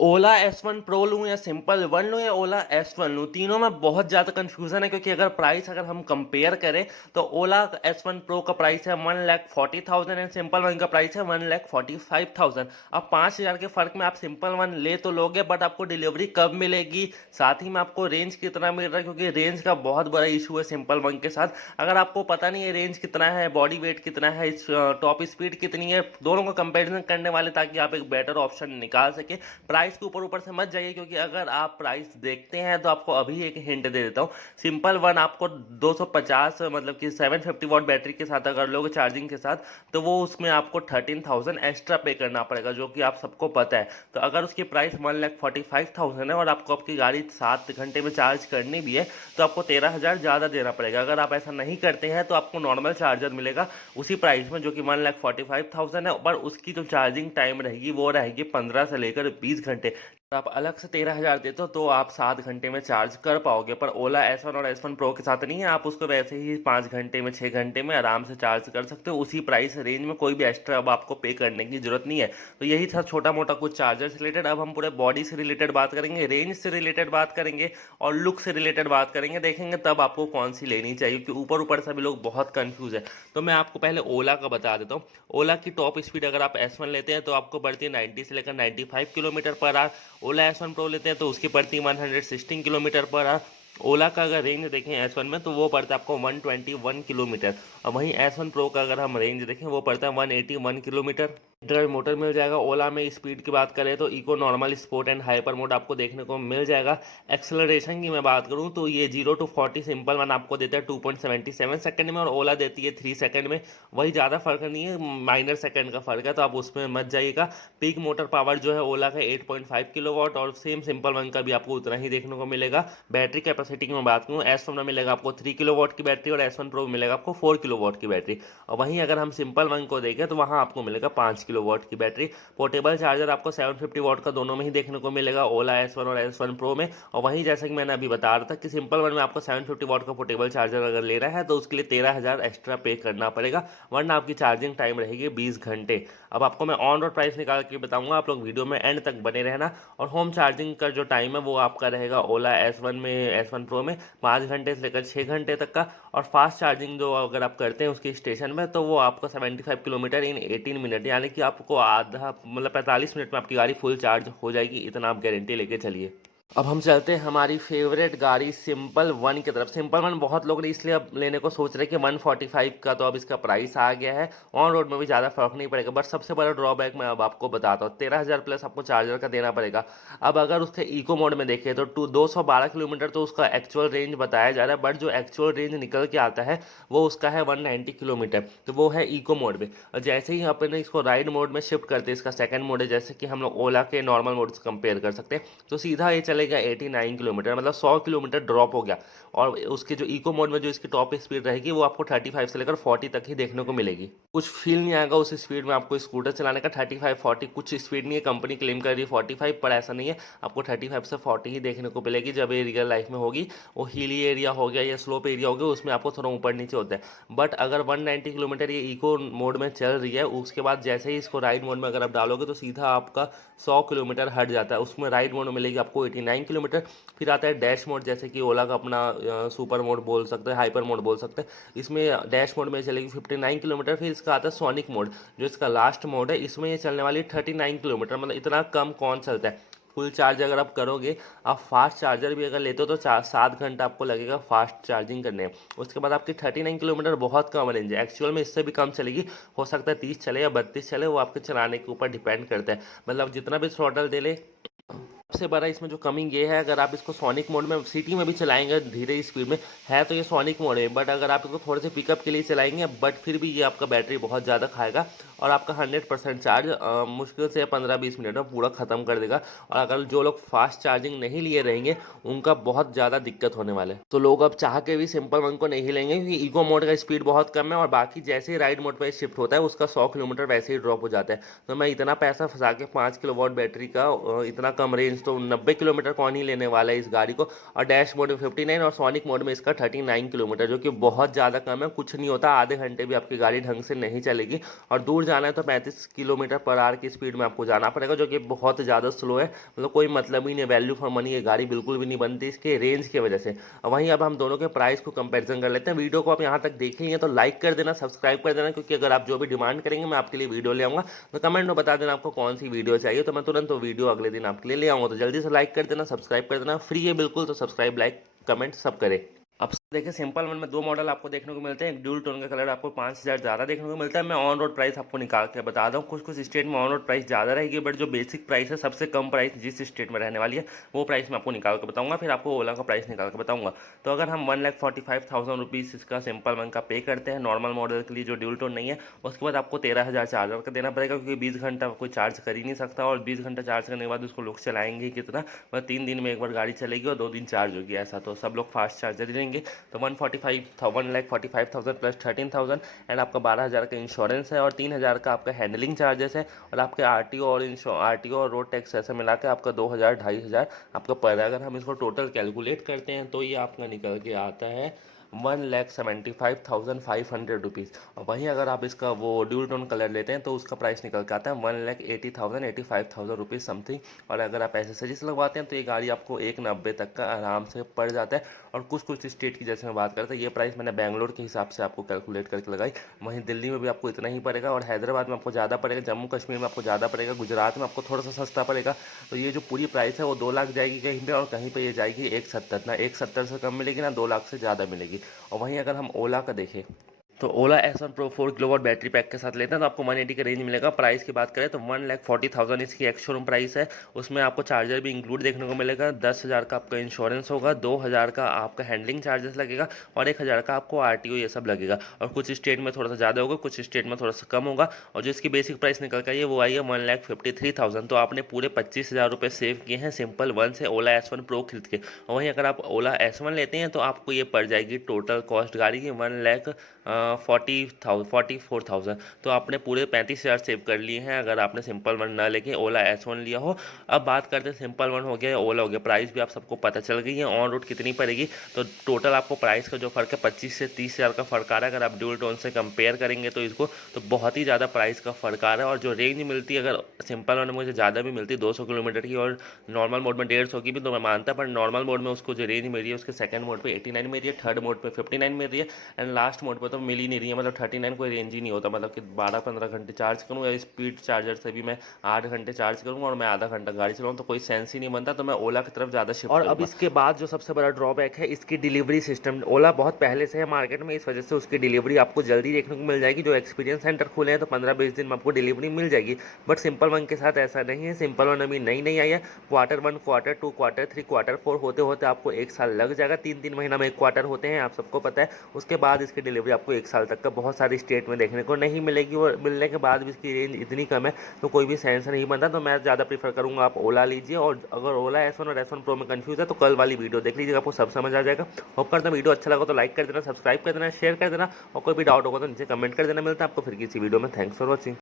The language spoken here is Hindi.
ओला S1 प्रो लूँ या सिंपल वन लूँ या ओला S1 लूँ, तीनों में बहुत ज़्यादा कन्फ्यूज़न है क्योंकि अगर हम कंपेयर करें तो ओला S1 प्रो का प्राइस है 1,40,000 एंड सिंपल वन का प्राइस है 1,45,000। अब 5,000 के फ़र्क में आप सिंपल वन ले तो लोगे, बट आपको डिलीवरी कब मिलेगी, साथ ही में आपको रेंज कितना मिल रहा है, क्योंकि रेंज का बहुत बड़ा इशू है सिंपल वन के साथ। अगर आपको पता नहीं है रेंज कितना है, बॉडी वेट कितना है, टॉप स्पीड कितनी है, दोनों को कंपेरिजन करने वाले ताकि आप एक बेटर ऑप्शन निकाल सके। प्राइस के ऊपर ऊपर से मत जाइए, क्योंकि अगर आप प्राइस देखते हैं तो आपको अभी एक हिंट दे देता हूँ। सिंपल वन आपको 250 मतलब कि 750 वॉट बैटरी के साथ अगर लोगे चार्जिंग के साथ, तो वो उसमें आपको 13,000 एक्स्ट्रा पे करना पड़ेगा, जो कि आप सबको पता है। तो अगर उसकी प्राइस 1,45,000 है और आपको आपकी गाड़ी 7 घंटे में चार्ज करनी भी है, तो आपको 13,000 ज़्यादा देना पड़ेगा। अगर आप ऐसा नहीं करते हैं तो आपको नॉर्मल चार्जर मिलेगा उसी प्राइस में, जो कि 1,45,000 है, पर उसकी जो चार्जिंग टाइम रहेगी वो रहेगी 15 से लेकर 20 घंटे। आप अलग से 13,000 देते हो तो आप 7 घंटे में चार्ज कर पाओगे, पर ओला S1 और S1 प्रो के साथ नहीं है। आप उसको वैसे ही 5 घंटे में 6 घंटे में आराम से चार्ज कर सकते हो उसी प्राइस रेंज में, कोई भी एक्स्ट्रा अब आपको पे करने की जरूरत नहीं है। तो यही था छोटा मोटा कुछ चार्जर से रिलेटेड। अब हम पूरे बॉडी से रिलेटेड बात करेंगे, रेंज से रिलेटेड बात करेंगे और लुक से रिलेटेड बात करेंगे, देखेंगे तब आपको कौन सी लेनी चाहिए, क्योंकि ऊपर ऊपर सभी लोग बहुत कंफ्यूज है। तो मैं आपको पहले ओला का बता देता हूँ। ओला की टॉप स्पीड अगर आप S1 लेते हैं तो आपको बढ़ती है 90 से लेकर 95 किलोमीटर पर आवर। ओला S1 प्रो लेते हैं तो उसकी पड़ती है 116 किलोमीटर पर आवर। ओला का अगर रेंज देखें S1 में तो वो पड़ता है आपको 121 किलोमीटर, और वहीं S1 प्रो का अगर हम रेंज देखें वो पड़ता है 181 किलोमीटर। ड्राइव मोटर मिल जाएगा ओला में। स्पीड की बात करें तो eco, normal, sport and hyper mode आपको देखने को मिल जाएगा। एक्सेलरेशन की मैं बात करूं तो ये 0 to 40 सिंपल वन आपको देता है 2.77 सेकंड में और ओला देती है 3 सेकंड में। वही ज़्यादा फर्क नहीं है, माइनर सेकंड का फर्क है, तो आप उसमें मत जाइएगा। पीक मोटर पावर जो है ओला का 8.5 किलोवाट और सेम सिंपल वन का भी आपको उतना ही देखने को मिलेगा। बैटरी कैपेसिटी की मैं बात करूँ, S1 में मिलेगा आपको 3 किलोवाट की बैटरी और S1 प्रो में मिलेगा आपको 4 किलोवाट की बैटरी। और वहीं अगर हम सिंपल वन को देखें तो वहाँ आपको मिलेगा 5 किलोवाट की बैटरी। पोर्टेबल चार्जर आपको 750 वॉट का दोनों में ही देखने को मिलेगा, ओला S1 और S1 प्रो में। और वहीं जैसा कि मैंने अभी बता रहा था कि सिंपल वन में आपको 750 वॉट का पोर्टेबल चार्जर अगर ले रहा है तो उसके लिए 13,000 एक्स्ट्रा पे करना पड़ेगा, वरना आपकी चार्जिंग टाइम रहेगी 20 घंटे। अब आपको मैं ऑन रोड प्राइस निकाल के बताऊंगा, आप लोग वीडियो में एंड तक बने रहना। और होम चार्जिंग का जो टाइम है वो आपका रहेगा ओला S1 प्रो में 5 घंटे से लेकर 6 घंटे तक का। और फास्ट चार्जिंग जो अगर आप करते हैं उसकी स्टेशन में तो वो आपको 75 किलोमीटर इन 18 मिनट, यानी कि आपको आधा मतलब 45 मिनट में आपकी गाड़ी फुल चार्ज हो जाएगी, इतना आप गारंटी लेके चलिए। अब हम चलते हैं हमारी फेवरेट गाड़ी सिंपल वन की तरफ। सिंपल वन बहुत लोग ने इसलिए अब लेने को सोच रहे हैं कि 145 का तो अब इसका प्राइस आ गया है, ऑन रोड में भी ज़्यादा फर्क नहीं पड़ेगा। बट सबसे बड़ा ड्रॉबैक मैं अब आपको बताता हूँ, 13,000 प्लस आपको चार्जर का देना पड़ेगा। अब अगर उसके इको मोड में देखें तो 212 किलोमीटर तो उसका एक्चुअल रेंज बताया जा रहा है, बट जो एक्चुअल रेंज निकल के आता है वो उसका है 190 किलोमीटर, तो वो है इको मोड में। और जैसे ही अपने इसको राइड मोड में शिफ्ट करते हैं, इसका सेकंड मोड है, जैसे कि हम लोग ओला के नॉर्मल मोड से कंपेयर कर सकते हैं, तो सीधा ये चलेगा 89 किलोमीटर, मतलब 100 किलोमीटर ड्रॉप हो गया। और उसके जो इको मोड में जो इसकी टॉप स्पीड रहेगी वो आपको 35 से लेकर 40 तक ही देखने को मिलेगी। कुछ फील नहीं आएगा उस स्पीड में आपको स्कूटर चलाने का। 35-40 कुछ स्पीड नहीं है, कंपनी क्लेम कर रही है 45, पर ऐसा नहीं है, आपको 35 से 40 ही देखने को मिलेगी जब ये रियल लाइफ में होगी। वो हिली एरिया हो गया या स्लोप एरिया हो गया उसमें आपको थोड़ा ऊपर नीचे होता है। बट अगर 190 किलोमीटर ये इको मोड में चल रही है, उसके बाद जैसे ही इसको राइड मोड में अगर आप डालोगे तो सीधा आपका 100 किलोमीटर हट जाता है। उसमें राइड मोड में मिलेगी आपको 89 किलोमीटर। फिर आता है डैश मोड, जैसे कि ओला का अपना सुपर मोड बोल सकते हैं, हाइपर मोड बोल सकते हैं। इसमें डैश मोड में चलेगी 59 किलोमीटर। फिर इसका आता है सोनिक मोड, जो इसका लास्ट मोड है, इसमें ये चलने वाली 39 किलोमीटर, मतलब इतना कम कौन चलता है। फुल चार्ज अगर आप करोगे, आप फास्ट चार्जर भी अगर लेते हो तो 7 घंटा आपको लगेगा फास्ट चार्जिंग करने में। उसके बाद आपकी 39 किलोमीटर बहुत कम रेंज है, एक्चुअल में इससे भी कम चलेगी। हो सकता है 30 चले या 32 चले, वो आपके चलाने के ऊपर डिपेंड करता है। मतलब जितना भी थ्रॉटल दे ले। सबसे बड़ा इसमें जो कमी ये है, अगर आप इसको सोनिक मोड में सिटी में भी चलाएंगे धीरे स्पीड में है तो ये सोनिक मोड है, बट अगर आप इसको थोड़े से पिकअप के लिए चलाएंगे बट फिर भी ये आपका बैटरी बहुत ज़्यादा खाएगा और आपका 100% चार्ज मुश्किल से 15-20 मिनट में पूरा ख़त्म कर देगा। और अगर जो लोग फास्ट चार्जिंग नहीं लिए रहेंगे उनका बहुत ज़्यादा दिक्कत होने वाला है। तो लोग अब चाह के भी सिंपल वन को नहीं लेंगे, क्योंकि ईगो मोड का स्पीड बहुत कम है और बाकी जैसे ही राइड मोड पर शिफ्ट होता है उसका 100 किलोमीटर वैसे ही ड्रॉप हो जाता है। तो मैं इतना पैसा फंसा के 5 किलोवाट बैटरी का इतना कम रेंज तो 90 किलोमीटर कौन ही लेने वाला है इस गाड़ी को। और डैश मोड में 59 और सोनिक मोड में इसका 39 किलोमीटर, जो कि बहुत ज़्यादा कम है, कुछ नहीं होता, आधे घंटे भी आपकी गाड़ी ढंग से नहीं चलेगी। और दूर जाना है तो 35 किलोमीटर पर आवर की स्पीड में आपको जाना पड़ेगा, जो कि बहुत ज़्यादा स्लो है, मतलब कोई मतलब ही नहीं, वैल्यू फॉर मनी ये गाड़ी बिल्कुल भी नहीं बनती इसके रेंज की वजह से। वहीं अब हम दोनों के प्राइस को कंपैरिजन कर लेते हैं। वीडियो को आप यहाँ तक देख लिए तो लाइक कर देना, सब्सक्राइब कर देना, क्योंकि अगर आप जो भी डिमांड करेंगे मैं आपके लिए वीडियो ले आऊँगा। तो कमेंट में बता देना आपको कौन सी वीडियो चाहिए, तो मैं तुरंत वो वीडियो अगले दिन आपके लिए ले आऊँगा। तो जल्दी से लाइक कर देना, सब्सक्राइब कर देना, फ्री है बिल्कुल, तो सब्सक्राइब, लाइक, कमेंट सब करें। अब देखिए सिंपल वन में दो मॉडल आपको देखने को मिलते हैं। एक ड्यूल टोन का कलर आपको 5000 ज़्यादा देखने को मिलता है। मैं ऑन रोड प्राइस आपको निकाल के बता दूं, कुछ कुछ स्टेट में ऑन रोड प्राइस ज़्यादा रहेगी, बट जो बेसिक प्राइस है, सबसे कम प्राइस जिस स्टेट में रहने वाली है वो प्राइस मैं आपको निकाल के बताऊंगा, फिर आपको ओला का प्राइस निकाल के बताऊंगा। तो अगर हम 1,45,000 रुपीज़ इसका सिंपल वन का पे करते हैं नॉर्मल मॉडल के लिए जो ड्यूल टोन नहीं है, उसके बाद आपको 13,000 चार्जर का देना पड़ेगा, क्योंकि 20 घंटा कोई चार्ज कर ही नहीं सकता, और 20 घंटा चार्ज करने के बाद उसको लोग चलाएंगे ही कितना, मतलब 3 दिन में एक बार गाड़ी चलेगी और 2 दिन चार्ज होगी, ऐसा तो सब लोग फास्ट चार्जर ही लेंगे। तो 1,45,000 प्लस 13,000 एंड आपका 12,000 का इंश्योरेंस है, और 3,000 का आपका हैंडलिंग चार्जेस है, और आपके आरटीओ और रोड टैक्स ऐसे मिला के आपका 2,000 2,500 आपका पर है। अगर हम इसको टोटल कैलकुलेट करते हैं तो ये आपका निकल के आता है 1,75,500 रुपीज़। और वहीं अगर आप इसका वो ड्यूल टोन कलर लेते हैं तो उसका प्राइस निकल के आता है 1,80,000 85,000 रुपीज़ समथिंग। और अगर आप एसेसरीज लगवाते हैं तो ये गाड़ी आपको 1,90 तक का आराम से पड़ जाता है। और कुछ कुछ स्टेट की जैसे मैं बात करता हूँ, ये प्राइस मैंने बेंगलोर के हिसाब से आपको कैलकुलेट करके लगाई। वहीं दिल्ली में भी आपको इतना ही पड़ेगा, और हैदराबाद में आपको ज़्यादा पड़ेगा, जम्मू कश्मीर में आपको ज़्यादा पड़ेगा, गुजरात में आपको थोड़ा सा सस्ता पड़ेगा। तो ये जो पूरी प्राइस है वो 2 लाख जाएगी कहीं पे, और कहीं पे ये जाएगी 1,70, ना 1,70 से कम मिलेगी ना 2 लाख से ज़्यादा मिलेगी। और वहीं अगर हम ओला का देखें तो ओला S1 Pro 4 kilowatt battery pack के साथ लेते हैं तो आपको 180 का रेंज मिलेगा। प्राइस की बात करें तो 1,40,000 इसकी एक्स शोरूम प्राइस है। उसमें आपको चार्जर भी इंक्लूड देखने को मिलेगा, 10,000 का आपका इंश्योरेंस होगा, 2,000 का आपका हैंडलिंग चार्जेस लगेगा, और 1,000 का आपको आरटीओ ये सब लगेगा। और कुछ स्टेट में थोड़ा सा ज़्यादा होगा, कुछ स्टेट में थोड़ा सा कम होगा। और जो इसकी बेसिक प्राइस निकल कर आई है वो आई है 1,53,000। तो आपने पूरे 25,000 रुपये सेव किए हैं सिंपल वन से ओला S1 Pro खरीद के। और वहीं अगर आप ओला S1 लेते हैं तो आपको ये पड़ जाएगी टोटल कॉस्ट गाड़ी की 1,44,000। तो आपने पूरे 35,000 सेव कर लिए हैं अगर आपने सिंपल वन ना लेके ओला S1 लिया हो। अब बात करते हैं सिंपल वन हो गया या ओला हो गया, प्राइस भी आप सबको पता चल गई है ऑन रोड कितनी पड़ेगी। तो टोटल आपको प्राइस का जो फ़र्क है 25 से 30,000 का फ़र्क आ रहा है। अगर आप ड्यूल टोन से कंपेयर करेंगे तो इसको तो बहुत ही ज़्यादा प्राइस का फ़र्क आ रहा है। और जो रेंज मिलती है अगर सिंपल वन में मुझे ज़्यादा भी मिलती है 200 किलोमीटर की, और नॉर्मल मोड में 150 की भी, तो मैं मानता पर नॉर्मल मोड में उसको जो रेंज मिल रही है उसके सेकंड मोड पे 89 मिल रही है, थर्ड मोड पे 59 मिल रही है, एंड लास्ट मोड पे तो मिल ही नहीं रही है। मतलब 39 कोई रेंज ही नहीं होता, मतलब कि 12-15 घंटे चार्ज करूँ, या स्पीड चार्जर से भी मैं 8 घंटे चार्ज करूँगा और मैं आधा घंटा गाड़ी चलाऊँ तो कोई सेंस ही नहीं बनता। तो मैं ओला की तरफ ज़्यादा शिफ्ट। और अब इसके बाद जो सबसे बड़ा ड्रॉबैक है इसकी डिलीवरी सिस्टम। ओला बहुत पहले से है मार्केट में, इस वजह से उसकी डिलीवरी आपको जल्दी देखने को मिल जाएगी। जो एक्सपीरियंस सेंटर खुले हैं तो 15-20 दिन में आपको डिलीवरी मिल जाएगी, बट सिंपल वन के साथ ऐसा नहीं है। सिंपल वन अभी नई आई है, Q1, Q2, Q3, Q4 होते होते आपको 1 साल लग जाएगा। 3-3 महीना में एक क्वार्टर होते हैं, आप सबको पता है। उसके बाद इसकी डिलीवरी आपको 1 साल तक का बहुत सारी स्टेट में देखने को नहीं मिलेगी, और मिलने के बाद भी इसकी रेंज इतनी कम है तो कोई भी सेंस नहीं बनता। तो मैं ज़्यादा प्रीफर करूँगा आप ओला लीजिए। और अगर ओला S1 और S1 Pro में कंफ्यूज है तो कल वाली वीडियो देख लीजिएगा, आपको सब समझ आ जाएगा। होप करता हूं वीडियो अच्छा लगा तो लाइक कर देना, सब्सक्राइब कर देना, शेयर कर देना, और कोई भी डाउट होगा तो नीचे कमेंट कर देना। मिलता है आपको फिर किसी वीडियो में। Thanks for watching.